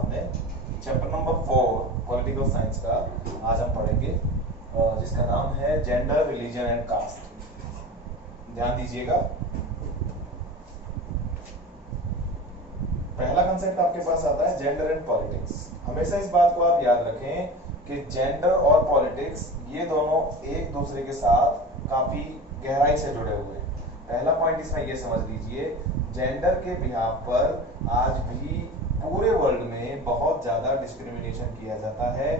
सामने chapter number 4 political science का आज हम पढ़ेंगे, जिसका नाम है जेंडर, रिलीजन एंड कास्ट। ध्यान दीजिएगा, पहला कंसेप्ट आपके पास आता है जेंडर एंड पॉलिटिक्स। हमेशा इस बात को आप याद रखें कि जेंडर और पॉलिटिक्स ये दोनों एक दूसरे के साथ काफी गहराई से जुड़े हुए हैं। पहला पॉइंट इसमें ये समझ लीजिए, जेंडर के बिहाफ पर आज भी पूरे वर्ल्ड में बहुत ज्यादा डिस्क्रिमिनेशन किया जाता है।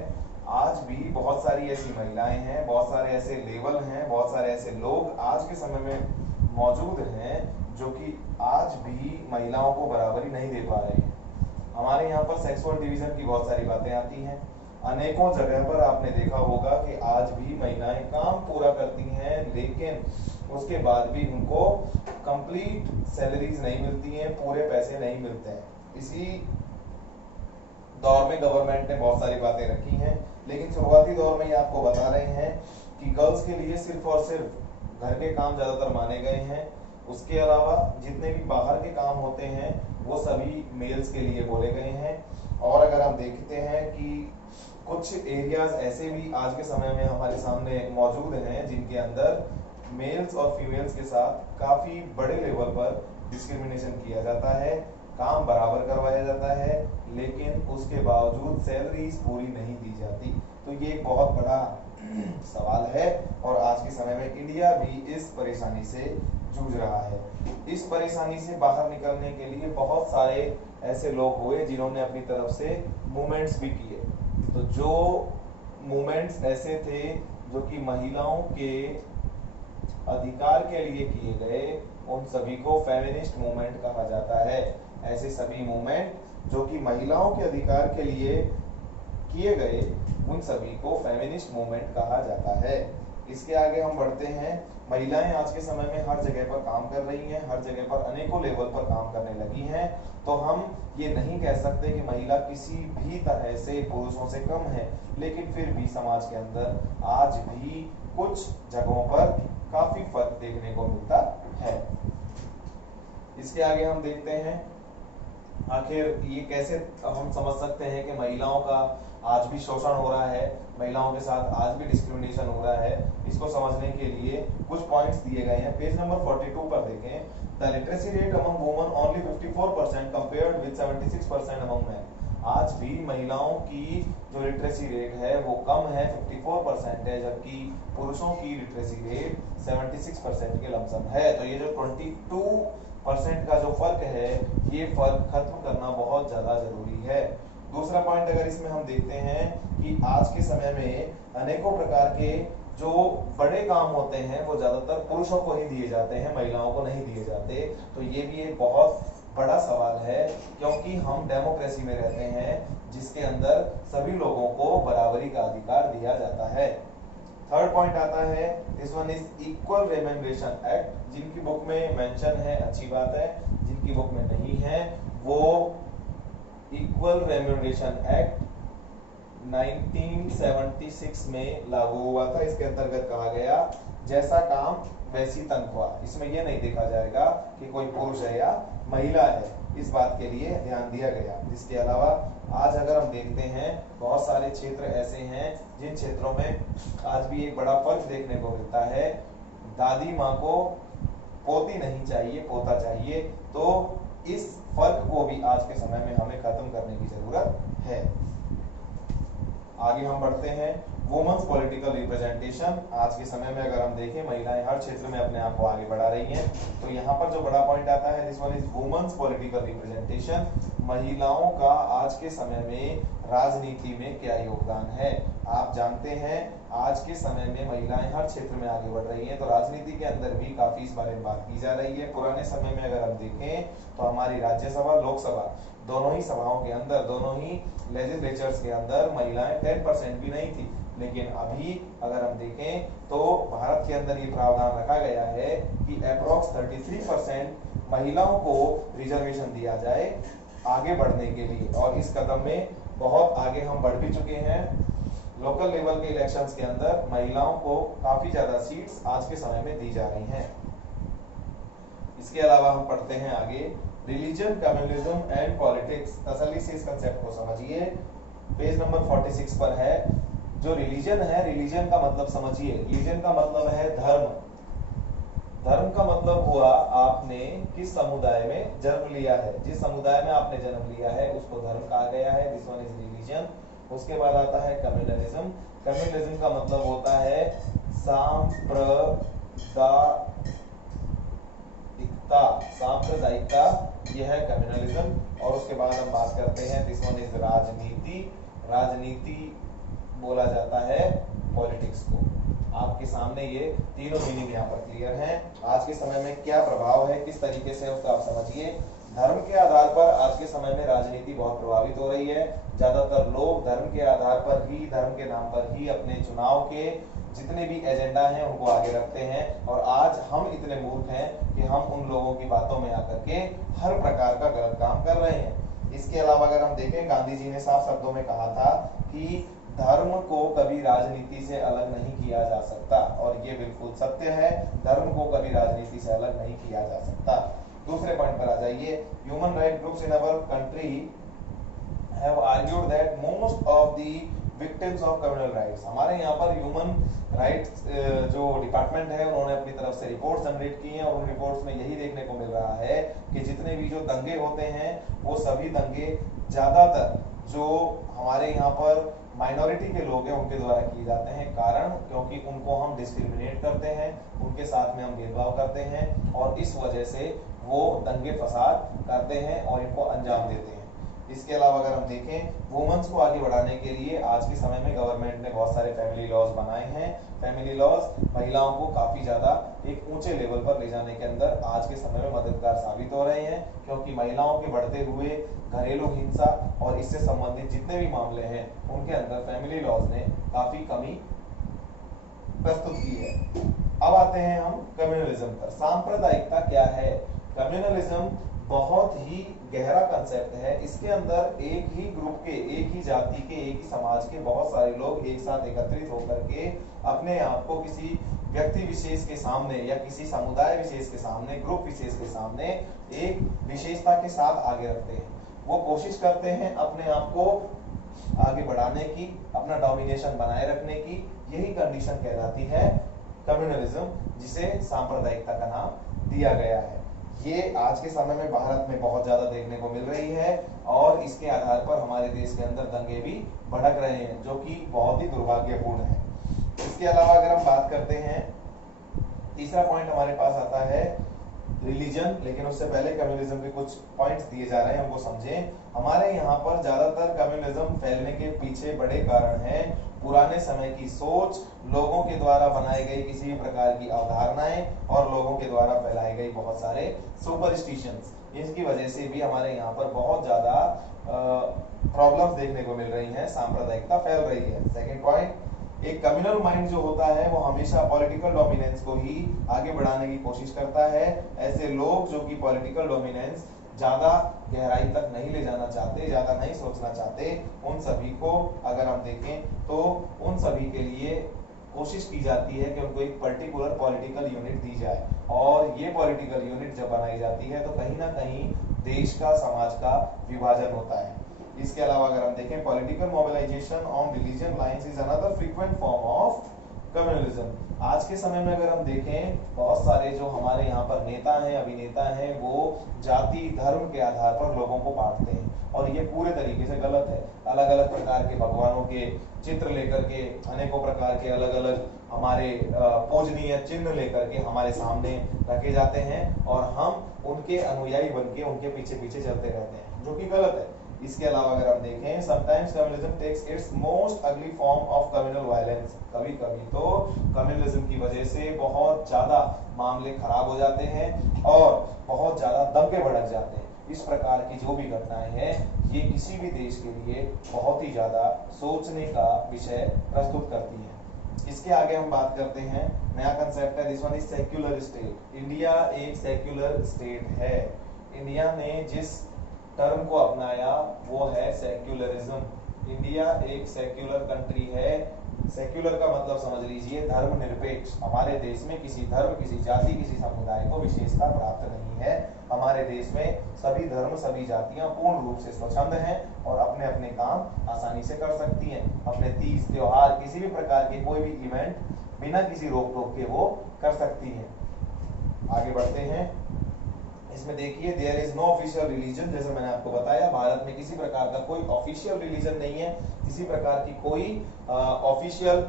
आज भी बहुत सारी ऐसी महिलाएं हैं, बहुत सारे ऐसे लेवल हैं, बहुत सारे ऐसे लोग आज के समय में मौजूद हैं जो कि आज भी महिलाओं को बराबरी नहीं दे पा रहे हैं। हमारे यहाँ पर सेक्सुअल डिवीजन की बहुत सारी बातें आती हैं। अनेकों जगह पर आपने देखा होगा कि आज भी महिलाएं काम पूरा करती हैं, लेकिन उसके बाद भी उनको कंप्लीट सैलरीज नहीं मिलती हैं, पूरे पैसे नहीं मिलते हैं। इसी दौर में गवर्नमेंट ने बहुत सारी बातें रखी हैं, लेकिन शुरुआती दौर में ये आपको बता रहे हैं कि गर्ल्स के लिए सिर्फ और सिर्फ घर के काम ज्यादातर माने गए हैं। उसके अलावा जितने भी बाहर के काम होते हैं वो सभी मेल्स के लिए बोले गए हैं। और अगर हम देखते हैं कि कुछ एरियाज ऐसे भी आज के समय में हमारे सामने मौजूद हैं जिनके अंदर मेल्स और फीमेल्स के साथ काफी बड़े लेवल पर डिस्क्रिमिनेशन किया जाता है, काम बराबर करवाया जाता है, लेकिन उसके बावजूद सैलरीज पूरी नहीं दी जाती। तो ये एक बहुत बड़ा सवाल है और आज के समय में इंडिया भी इस परेशानी से जूझ रहा है। इस परेशानी से बाहर निकलने के लिए बहुत सारे ऐसे लोग हुए जिन्होंने अपनी तरफ से मूवमेंट्स भी किए। तो जो मूवमेंट्स ऐसे थे जो कि महिलाओं के अधिकार के लिए किए गए, उन सभी को फेमिनिस्ट मूवमेंट कहा जाता है। ऐसे सभी मूवमेंट जो कि महिलाओं के अधिकार के लिए किए गए, उन सभी को फेमिनिस्ट मूवमेंट कहा जाता है। इसके आगे हम बढ़ते हैं। महिलाएं आज के समय में हर जगह पर काम कर रही हैं, हर जगह पर अनेकों लेवल पर काम करने लगी हैं। तो हम ये नहीं कह सकते कि महिला किसी भी तरह से पुरुषों से कम है, लेकिन फिर भी समाज के अंदर आज भी कुछ जगहों पर काफी फर्क देखने को मिलता है। इसके आगे हम देखते हैं आखिर ये कैसे हम समझ सकते हैं कि महिलाओं का आज भी शोषण हो रहा है, महिलाओं के साथ आज भी डिस्क्रिमिनेशन हो रहा है। इसको समझने के लिए कुछ पॉइंट्स दिए गए हैं। पेज नंबर 42 पर देखें, the literacy rate among women only 54% compared with 76% among main. आज भी महिलाओं की जो लिटरेसी रेट है वो कम है, 54% है, जबकि पुरुषों की लिटरेसी रेट 76% के लमसम है। तो ये जो 22% का जो फर्क है, ये फर्क खत्म करना बहुत ज्यादा जरूरी है। दूसरा पॉइंट अगर इसमें हम देखते हैं कि आज के समय में अनेकों प्रकार के जो बड़े काम होते हैं वो ज्यादातर पुरुषों को ही दिए जाते हैं, महिलाओं को नहीं दिए जाते। तो ये भी एक बहुत बड़ा सवाल है, क्योंकि हम डेमोक्रेसी में रहते हैं जिसके अंदर सभी लोगों को बराबरी का अधिकार दिया जाता है। थर्ड पॉइंट आता है, this one is equal remuneration act. जिनकी बुक में मेंशन है अच्छी बात है, जिनकी बुक में नहीं है वो इक्वल रेम्यूनरेशन एक्ट 1976 में लागू हुआ था। इसके अंतर्गत कहा गया जैसा काम वैसी तनख्वाह। इसमें यह नहीं देखा जाएगा कि कोई पुरुष है या महिला है, इस बात के लिए ध्यान दिया गया। इसके अलावा आज अगर हम देखते हैं बहुत सारे क्षेत्र ऐसे हैं जिन क्षेत्रों में आज भी एक बड़ा फर्क देखने को मिलता है। दादी माँ को पोती नहीं चाहिए, पोता चाहिए। तो इस फर्क को भी आज के समय में हमें खत्म करने की जरूरत है। आगे हम बढ़ते हैं, वुमेन्स पॉलिटिकल रिप्रेजेंटेशन। आज के समय में अगर हम देखें, महिलाएं हर क्षेत्र में अपने आप को आगे बढ़ा रही हैं। तो यहाँ पर जो बड़ा पॉइंट आता है, this one is women's political representation. महिलाओं का आज के समय में राजनीति में क्या योगदान है। आप जानते हैं आज के समय में महिलाएं हर क्षेत्र में आगे बढ़ रही हैं, तो राजनीति के अंदर भी काफी इस बारे में बात की जा रही है। पुराने समय में अगर हम देखें तो हमारी राज्यसभा, लोकसभा दोनों ही सभाओं के अंदर, दोनों ही लेजिस्लेचर्स के अंदर महिलाएं 10% भी नहीं थी। लेकिन अभी अगर हम देखें तो भारत के अंदर ये प्रावधान रखा गया है कि अप्रोक्स 33% महिलाओं को रिजर्वेशन दिया जाए आगे बढ़ने के लिए। और इस कदम में बहुत आगे हम बढ़ भी चुके हैं। लोकल लेवल के इलेक्शंस के अंदर महिलाओं को काफी ज्यादा सीट्स आज के समय में दी जा रही हैं। इसके अलावा हम पढ़ते हैं आगे, रिलीजन, कम्युनलिज्म एंड पॉलिटिक्स। तसल्ली से इस कंसेप्ट को समझिए, पेज नंबर 46 पर है। जो रिलीजन है, रिलीजन का मतलब समझिए, रिलीजन का मतलब है धर्म। धर्म का मतलब हुआ आपने किस समुदाय में जन्म लिया है, जिस समुदाय में आपने जन्म लिया है उसको धर्म कहा गया है, दिस वन इज रिलीजन। उसके बाद आता है कम्युनलिज्म। कम्युनलिज्म का मतलब होता है सांप्रदायिकता, यह है कम्युनलिज्म। और उसके बाद हम बात करते हैं, दिस वन इज राजनीति। राजनीति बोला जाता है पॉलिटिक्स को। आपके सामने ये तीनों मीनिंग यहाँ पर क्लियर हैं। आज के समय में क्या प्रभाव है, किस तरीके से उसका आप समझिए। धर्म के आधार पर आज के समय में राजनीति बहुत प्रभावित हो रही है। ज्यादातर लोग धर्म के आधार पर ही, धर्म के नाम पर ही अपने चुनाव के जितने भी एजेंडा हैं उनको आगे रखते हैं। और आज हम इतने मूर्ख हैं कि हम उन लोगों की बातों में आकर के हर प्रकार का गलत काम कर रहे हैं। इसके अलावा अगर हम देखें, गांधी जी ने साफ शब्दों में कहा था कि धर्म को कभी राजनीति से अलग नहीं किया जा सकता, और ये बिल्कुल सत्य है। धर्म को कभी राजनीति से अलग नहीं किया जा सकता। दूसरे पॉइंट पर आ जाइए। Human right groups in our country have argued that most of the victims of communal riots. हमारे यहाँ पर ह्यूमन राइट्स जो डिपार्टमेंट है उन्होंने अपनी तरफ से रिपोर्ट जनरेट की हैं, और उन रिपोर्ट्स में यही देखने को मिल रहा है कि जितने भी जो दंगे होते हैं वो सभी दंगे ज्यादातर जो हमारे यहाँ पर माइनॉरिटी के लोग हैं उनके द्वारा किए जाते हैं। कारण क्योंकि उनको हम डिस्क्रिमिनेट करते हैं, उनके साथ में हम भेदभाव करते हैं, और इस वजह से वो दंगे फसाद करते हैं और इनको अंजाम देते हैं। इसके अलावा अगर हम देखें, वुमेन्स को आगे बढ़ाने के लिए आज के समय में गवर्नमेंट ने बहुत सारे फैमिली लॉज बनाए हैं। फैमिली लॉज महिलाओं को काफी ज्यादा एक ऊंचे लेवल पर ले जाने के अंदर आज के समय में मददगार साबित हो रहे हैं, क्योंकि महिलाओं के बढ़ते हुए घरेलू हिंसा और इससे संबंधित जितने भी मामले हैं उनके अंदर फैमिली लॉज ने काफी कमी प्रस्तुत की है। अब आते हैं हम कम्युनलिज्म पर। सांप्रदायिकता क्या है? कम्युनलिज्म बहुत ही गहरा कंसेप्ट है। इसके अंदर एक ही ग्रुप के, एक ही जाति के, एक ही समाज के बहुत सारे लोग एक साथ एकत्रित होकर के अपने आप को किसी व्यक्ति विशेष के सामने या किसी समुदाय विशेष के सामने, ग्रुप विशेष के सामने एक विशेषता के साथ आगे रखते हैं। वो कोशिश करते हैं अपने आप को आगे बढ़ाने की, अपना डोमिनेशन बनाए रखने की। यही कंडीशन कहलाती है कम्युनलिज्म, जिसे सांप्रदायिकता का नाम दिया गया है। ये आज के समय में भारत में बहुत ज्यादा देखने को मिल रही है, और इसके आधार पर हमारे देश के अंदर दंगे भी भड़क रहे हैं, जो कि बहुत ही दुर्भाग्यपूर्ण है। इसके अलावा अगर हम बात करते हैं, तीसरा पॉइंट हमारे पास आता है रिलीजन। लेकिन उससे पहले कम्युनलिज्म के कुछ पॉइंट्स दिए जा रहे हैं, उनको समझें। हमारे यहाँ पर ज्यादातर कम्युनलिज्म फैलने के पीछे बड़े कारण हैं पुराने समय की सोच, लोगों के द्वारा बनाई गई किसी भी प्रकार की अवधारणाएं, और लोगों के द्वारा फैलाई गई बहुत सारे सुपरस्टिशंस। इसकी वजह से भी हमारे यहाँ पर बहुत ज्यादा प्रॉब्लम्स देखने को मिल रही हैं, सांप्रदायिकता फैल रही है। सेकंड पॉइंट, एक कम्युनल माइंड जो होता है वो हमेशा पॉलिटिकल डोमिनेंस को ही आगे बढ़ाने की कोशिश करता है। ऐसे लोग जो कि पॉलिटिकल डोमिनेंस ज्यादा गहराई तक नहीं ले जाना चाहते, ज्यादा नहीं सोचना चाहते, उन सभी को अगर हम देखें तो उन सभी के लिए कोशिश की जाती है कि उनको एक पर्टिकुलर पॉलिटिकल यूनिट दी जाए, और ये पॉलिटिकल यूनिट जब बनाई जाती है तो कहीं ना कहीं देश का, समाज का विभाजन होता है। इसके अलावा अगर हम देखें, political mobilisation on religion lines is another frequent form of communalism. आज के समय में अगर हम देखें, बहुत सारे जो हमारे यहाँ पर नेता हैं, अभिनेता हैं, वो जाति धर्म के आधार पर लोगों को बांटते हैं, और ये पूरे तरीके से गलत है। अलग अलग प्रकार के भगवानों के चित्र लेकर के, अनेकों प्रकार के अलग अलग हमारे पूजनीय चिन्ह लेकर के हमारे सामने रखे जाते हैं, और हम उनके अनुयायी बन के उनके पीछे पीछे चलते रहते हैं, जो कि गलत है। इसके अलावा अगर हम देखें, sometimes communalism takes its most ugly form of communal violence. कभी कभी तो कम्युनलिज्म की वजह से बहुत ज्यादा मामले खराब हो जाते हैं और बहुत ज्यादा दंगे भड़क जाते हैं। इस प्रकार की जो भी घटनाएं हैं, ये किसी भी देश के लिए बहुत ही ज्यादा सोचने का विषय प्रस्तुत करती है। इसके आगे हम बात करते हैं, नया कंसेप्ट है, this one is secular state. India एक सेक्युलर स्टेट है। इंडिया ने जिस टर्म को अपनाया वो है सेक्युलरिज्म। इंडिया एक सेक्युलर कंट्री है। सेक्युलर का मतलब समझ लीजिए धर्मनिरपेक्ष। हमारे देश में किसी धर्म, किसी जाति, किसी समुदाय को विशेषता प्राप्त नहीं है। हमारे देश में सभी धर्म सभी जातियां पूर्ण रूप से स्वच्छंद हैं और अपने अपने काम आसानी से कर सकती हैं। अपने तीज त्योहार किसी भी प्रकार के कोई भी इवेंट बिना किसी रोक टोक के वो कर सकती हैं। आगे बढ़ते हैं। इसमें देखिए there is no official religion, जैसे मैंने आपको बताया भारत में किसी प्रकार का कोई ऑफिशियल रिलीजन नहीं है, किसी प्रकार की कोई ऑफिशियल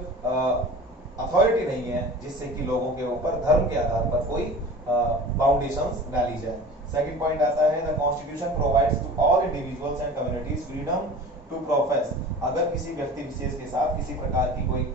अथॉरिटी नहीं है जिससे कि लोगों के ऊपर धर्म के आधार पर कोई बाउंडेशंस डाली जाए। सेकंड पॉइंट आता है the constitution provides to all individuals and communities freedom to profess. अगर किसी व्यक्ति विशेष के साथ किसी प्रकार की कोई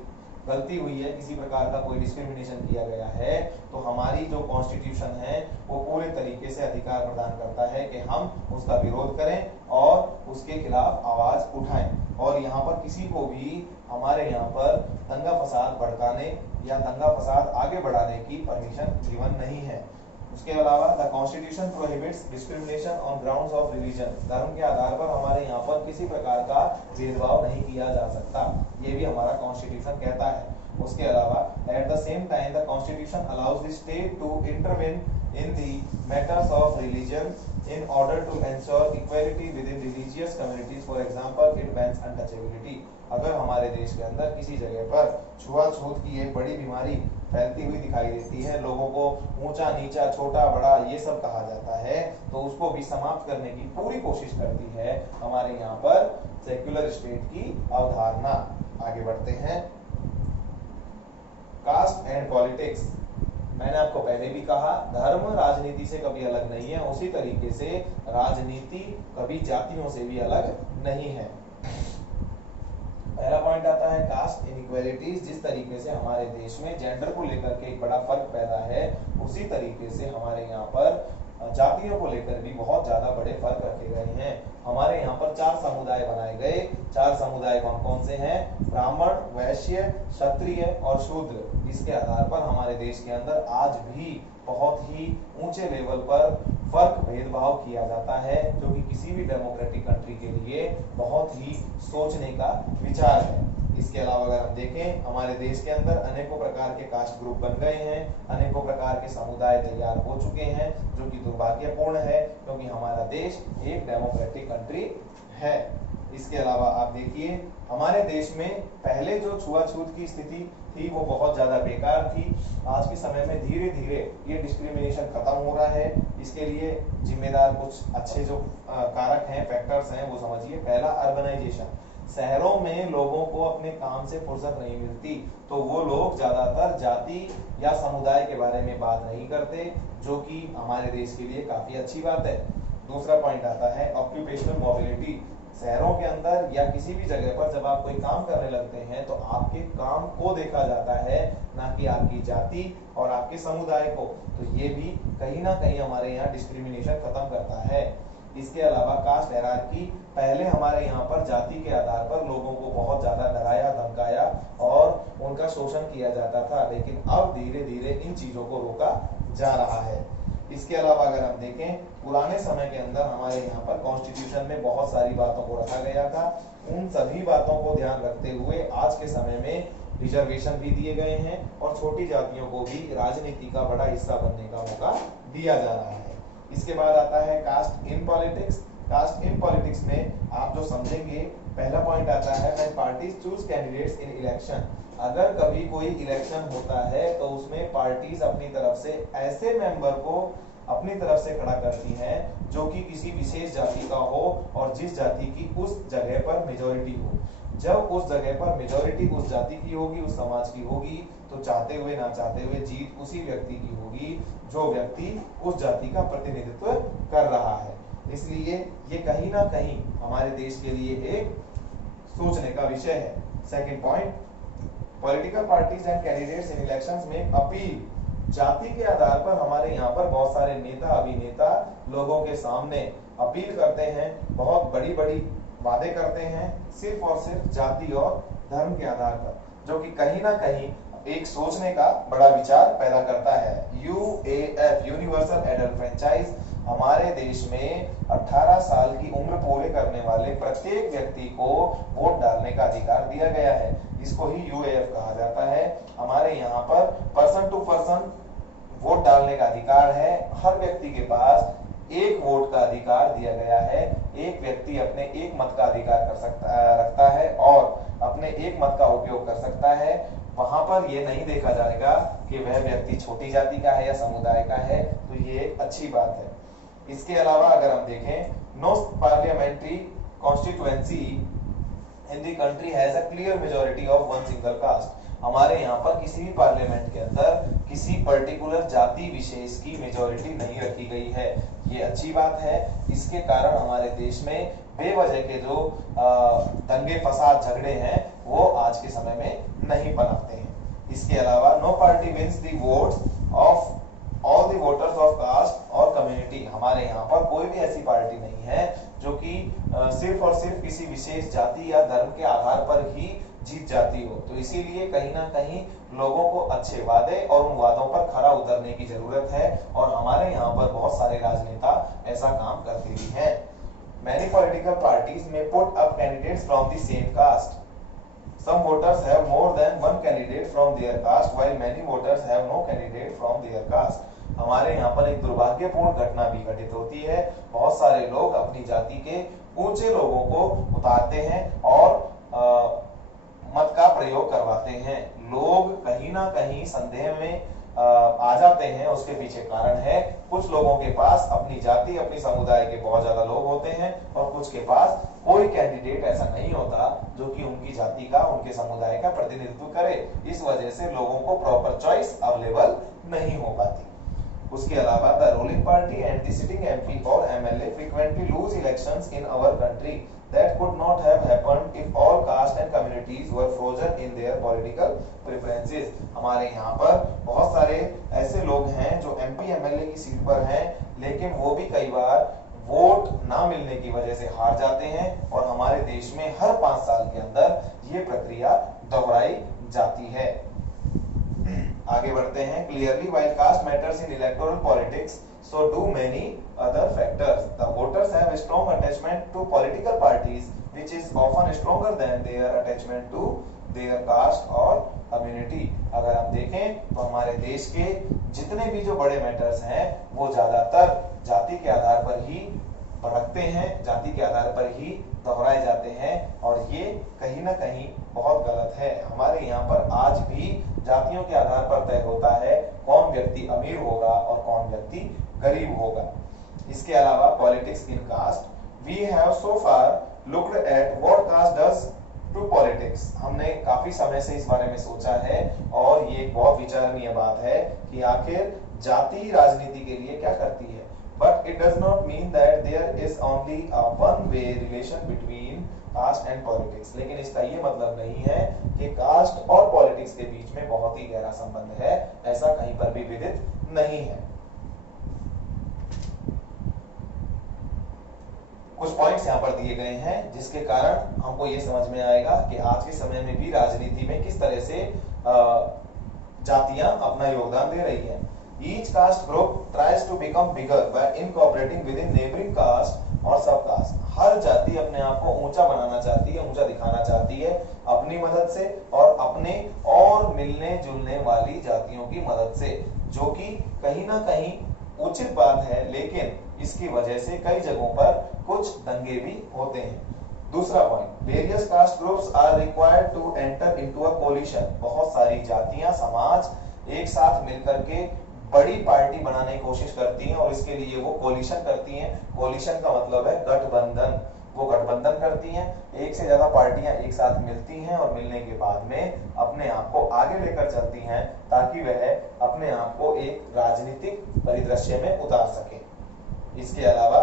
गलती हुई है, किसी प्रकार का कोई डिस्क्रिमिनेशन किया गया है, तो हमारी जो कॉन्स्टिट्यूशन है वो पूरे तरीके से अधिकार प्रदान करता है कि हम उसका विरोध करें और उसके खिलाफ आवाज उठाएं। और यहाँ पर किसी को भी हमारे यहाँ पर दंगा फसाद भड़काने या दंगा फसाद आगे बढ़ाने की परमिशन गिवन नहीं है। उसके अलावा the constitution prohibits discrimination on grounds of religion. धर्म के आधार पर हमारे यहाँ पर किसी प्रकार का भेदभाव नहीं किया जा सकता, ये भी हमारा कॉन्स्टिट्यूशन कहता है। उसके अलावा at the same time the constitution allows the state to intervene in the matters of religion in order to ensure equality within religious communities. For example, it bans untouchability. अगर हमारे देश के अंदर किसी जगह पर छुआछूत की एक बड़ी बीमारी फैलती हुई दिखाई देती है, लोगों को ऊंचा नीचा छोटा बड़ा ये सब कहा जाता है, तो उसको भी समाप्त करने की पूरी कोशिश करती है हमारे यहाँ पर सेक्युलर स्टेट की अवधारणा। आगे बढ़ते हैं। Caste and politics. मैंने आपको पहले भी कहा धर्म राजनीति से कभी अलग नहीं है, उसी तरीके से राजनीति कभी जातियों से भी अलग नहीं है। पहला पॉइंट आता है कास्ट इनइक्वालिटीज। जिस तरीके से हमारे देश में जेंडर को लेकर के एक बड़ा फर्क पैदा है, उसी तरीके से हमारे यहाँ पर जातियों को लेकर भी बहुत ज्यादा बड़े फर्क रखे गए हैं। हमारे यहाँ पर 4 समुदाय बनाए गए। 4 समुदाय कौन कौन से हैं? ब्राह्मण, वैश्य, क्षत्रिय और शूद्र। इसके आधार पर हमारे देश के अंदर आज भी बहुत ही ऊंचे लेवल पर फर्क भेदभाव किया जाता है, जो कि किसी भी डेमोक्रेटिक कंट्री के लिए बहुत ही सोचने का विचार है। इसके अलावा अगर हम देखें हमारे देश के अंदर अनेकों प्रकार के कास्ट ग्रुप बन गए हैं, अनेकों प्रकार के समुदाय तैयार हो चुके हैं, जो कि दुर्भाग्यपूर्ण है क्योंकि हमारा देश एक डेमोक्रेटिक कंट्री है। इसके अलावा आप देखिए हमारे देश में पहले जो छुआछूत की स्थिति थी वो बहुत ज्यादा बेकार थी। आज के समय में धीरे धीरे ये डिस्क्रिमिनेशन खत्म हो रहा है। इसके लिए जिम्मेदार कुछ अच्छे जो कारक हैं, फैक्टर्स हैं, वो समझिए। पहला, अर्बनाइजेशन। शहरों में लोगों को अपने काम से फुर्सत नहीं मिलती, तो वो लोग ज्यादातर जाति या समुदाय के बारे में बात नहीं करते, जो कि हमारे देश के लिए काफी अच्छी बात है। दूसरा पॉइंट आता है ऑक्यूपेशनल मोबिलिटी। शहरों के अंदर या किसी भी जगह पर जब आप कोई काम करने लगते हैं तो आपके काम को देखा जाता है, ना कि आपकी जाति और आपके समुदाय को। तो ये भी कहीं ना कहीं हमारे यहाँ डिस्क्रिमिनेशन खत्म करता है। इसके अलावा कास्ट हायरार्की। पहले हमारे यहाँ पर जाति के आधार पर लोगों को बहुत ज्यादा डराया धमकाया और उनका शोषण किया जाता था, लेकिन अब धीरे धीरे इन चीजों को रोका जा रहा है। इसके अलावा अगर हम देखें पुराने समय के अंदर हमारे यहाँ पर कॉन्स्टिट्यूशन में बहुत सारी बातों को रखा गया था। उन सभी बातों को ध्यान रखते हुए आज के समय में रिजर्वेशन भी दिए गए हैं और छोटी जातियों को भी राजनीति का बड़ा हिस्सा बनने का मौका दिया जा रहा है। इसके बाद आता है caste in politics. Caste in politics में आप जो समझेंगे, पहला पॉइंट आता है when parties choose candidates in election. अगर कभी कोई इलेक्शन होता है तो उसमें पार्टीज अपनी तरफ से ऐसे मेंबर को अपनी तरफ से खड़ा करती हैं जो कि किसी विशेष जाति का हो और जिस जाति की उस जगह पर मेजॉरिटी हो। जब उस जगह पर मेजॉरिटी उस जाति की होगी, उस समाज की होगी, तो चाहते हुए ना चाहते हुए जीत उसी व्यक्ति की होगी जो व्यक्ति उस जाति का प्रतिनिधित्व कर रहा है। इसलिए ये कहीं ना कहीं हमारे देश के लिए एक सोचने का विषय है। Second point, political parties and candidates in elections में अपील। जाति के आधार पर हमारे यहाँ पर बहुत सारे नेता अभिनेता लोगों के सामने अपील करते हैं, बहुत बड़ी बड़ी वादे करते हैं, सिर्फ और सिर्फ जाति और धर्म के आधार पर, जो कि कहीं ना कहीं एक सोचने का बड़ा विचार पैदा करता है। यूएएफ यूनिवर्सल एडल्ट फ्रेंचाइज। हमारे देश में 18 साल की उम्र पूरे करने वाले प्रत्येक व्यक्ति को वोट डालने का अधिकार दिया गया है। इसको ही यूएएफ कहा जाता है। हमारे यहाँ पर पर्सन टू पर्सन वोट डालने का अधिकार है। हर व्यक्ति के पास एक वोट का अधिकार दिया गया है। एक व्यक्ति अपने एक मत का अधिकार रखता है और अपने एक मत का उपयोग कर सकता है। वहां पर यह नहीं देखा जाएगा कि वह व्यक्ति छोटी जाति का है या समुदाय का है, तो ये एक अच्छी बात है। इसके अलावा अगर हम देखें, no parliamentary constituency in the country has a clear majority of one single caste. हमारे यहाँ पर किसी भी पार्लियामेंट के अंदर किसी पर्टिकुलर जाति विशेष की मेजॉरिटी नहीं रखी गई है। ये अच्छी बात है। इसके कारण हमारे देश में बेवजह के जो दंगे फसाद झगड़े हैं वो आज के समय में नहीं पनपते हैं। इसके अलावा no party wins the votes of all the voters of caste और कम्युनिटी। हमारे यहाँ पर कोई भी ऐसी पार्टी नहीं है जो कि सिर्फ और सिर्फ किसी विशेष जाति या धर्म के आधार पर ही जीत जाती हो। तो इसीलिए कहीं ना कहीं लोगों को अच्छे वादे और उन वादों पर खरा उतरने की जरूरत है और हमारे यहाँ पर बहुत सारे राजनेता ऐसा काम करते भी हैं। Many political parties may put up candidates from the same caste. Some voters have more than one candidate from their caste, while many voters have no candidate from their caste. हमारे यहाँ पर एक दुर्भाग्यपूर्ण घटना भी घटित होती है। बहुत सारे लोग अपनी जाति के ऊंचे लोगों को उतारते हैं और मत का प्रयोग करवाते हैं। लोग कहीं ना कहीं संदेह में आ जाते हैं। उसके पीछे कारण है, कुछ लोगों के पास अपनी जाति अपनी समुदाय के बहुत ज्यादा लोग होते हैं और कुछ के पास कोई कैंडिडेट ऐसा नहीं होता जो कि उनकी जाति का उनके समुदाय का प्रतिनिधित्व करे। इस वजह से लोगों को प्रॉपर चॉइस अवेलेबल नहीं हो पाती। उसके अलावा the ruling party and the sitting MP और MLA frequently lose elections in our country that could not have happened if all caste and communities were frozen in their political preferences. हमारे यहाँ पर बहुत सारे ऐसे लोग हैं जो एमपी एमएलए की सीट पर हैं, लेकिन वो भी कई बार वोट ना मिलने की वजह से हार जाते हैं और हमारे देश में हर 5 साल के अंदर ये प्रक्रिया दोहराई जाती है। आगे बढ़ते हैं। Clearly, while caste matters in electoral politics, so do many other factors. The voters have a strong attachment to political parties, which is often stronger than their attachment to their caste or community. अगर हम देखें तो हमारे देश के जितने भी जो बड़े मैटर्स हैं वो ज्यादातर जाति के आधार पर ही रखते हैं, जाति के आधार पर ही दोहराए जाते हैं और ये कहीं ना कहीं बहुत गलत है। हमारे यहाँ पर आज भी जातियों के आधार पर तय होता है कौन व्यक्ति अमीर होगा और कौन व्यक्ति गरीब होगा। इसके अलावा politics in caste, we have so far looked at what caste does to politics. हमने काफी समय से इस बारे में सोचा है और ये एक बहुत विचारणीय बात है कि आखिर जाति राजनीति के लिए क्या करती है। But it does not mean that there is only a one-way relation between caste and politics. लेकिन इसका ये मतलब नहीं है कि कास्ट और पॉलिटिक्स के बीच में बहुत ही गहरा संबंध है, ऐसा कहीं पर भी विदित नहीं है। कुछ पॉइंट्स यहाँ पर दिए गए हैं जिसके कारण हमको ये समझ में आएगा कि आज के समय में भी राजनीति में किस तरह से जातियां अपना योगदान दे रही हैं। Each caste group tries to become bigger by incorporating within neighboring caste और सब कास्ट। हर जाति अपने आप को ऊंचा बनाना चाहती है, ऊंचा दिखाना चाहती है अपनी मदद से और अपने और मिलने जुलने वाली जातियों की मदद से, जो कि कहीं ना कहीं उचित बात है, लेकिन इसकी वजह से कई जगहों पर कुछ दंगे भी होते हैं। दूसरा point, various caste groups are required to enter into a coalition. बहुत सारी जातियां समाज एक साथ मिलकर के बड़ी पार्टी बनाने की कोशिश करती हैं और इसके लिए वो कोलिशन करती हैं। कोलिशन का मतलब है गठबंधन। वो गठबंधन करती हैं, एक से ज्यादा पार्टियां एक साथ मिलती हैं और मिलने के बाद में अपने आप को आगे लेकर चलती हैं ताकि वह अपने आप को एक राजनीतिक परिदृश्य में उतार सके। इसके अलावा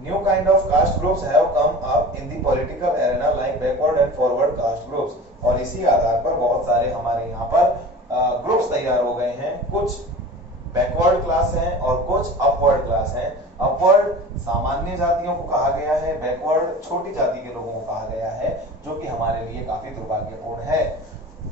new kind of caste groups have come up in the political arena like backward and forward caste groups. और इसी आधार पर बहुत सारे हमारे यहाँ पर ग्रुप्स तैयार हो गए हैं। कुछ बैकवर्ड क्लास हैं और कुछ अपवर्ड क्लास हैं। अपवर्ड सामान्य जातियों को कहा गया है, बैकवर्ड छोटी जाति के लोगों को कहा गया है, जो कि हमारे लिए काफी दुर्भाग्यपूर्ण है।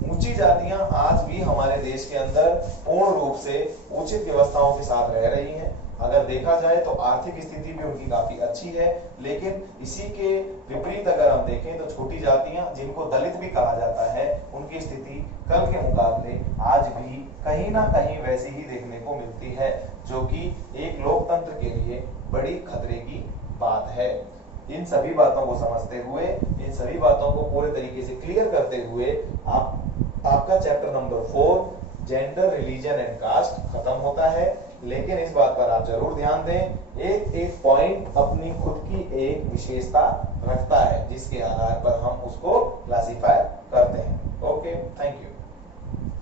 ऊंची जातियां आज भी हमारे देश के अंदर पूर्ण रूप से उचित व्यवस्थाओं के साथ रह रही हैं। अगर देखा जाए तो आर्थिक स्थिति भी उनकी काफी अच्छी है, लेकिन इसी के विपरीत अगर हम देखें तो छोटी जातियां जिनको दलित भी कहा जाता है, उनकी स्थिति कल के मुकाबले आज भी कहीं ना कहीं वैसी ही देखने को मिलती है, जो कि एक लोकतंत्र के लिए बड़ी खतरे की बात है। इन सभी बातों को समझते हुए, इन सभी बातों को पूरे तरीके से क्लियर करते हुए आपका chapter number 4 gender, religion and caste खत्म होता है। लेकिन इस बात पर आप जरूर ध्यान दें, एक एक पॉइंट अपनी खुद की एक विशेषता रखता है जिसके आधार पर हम उसको क्लासिफाई करते हैं।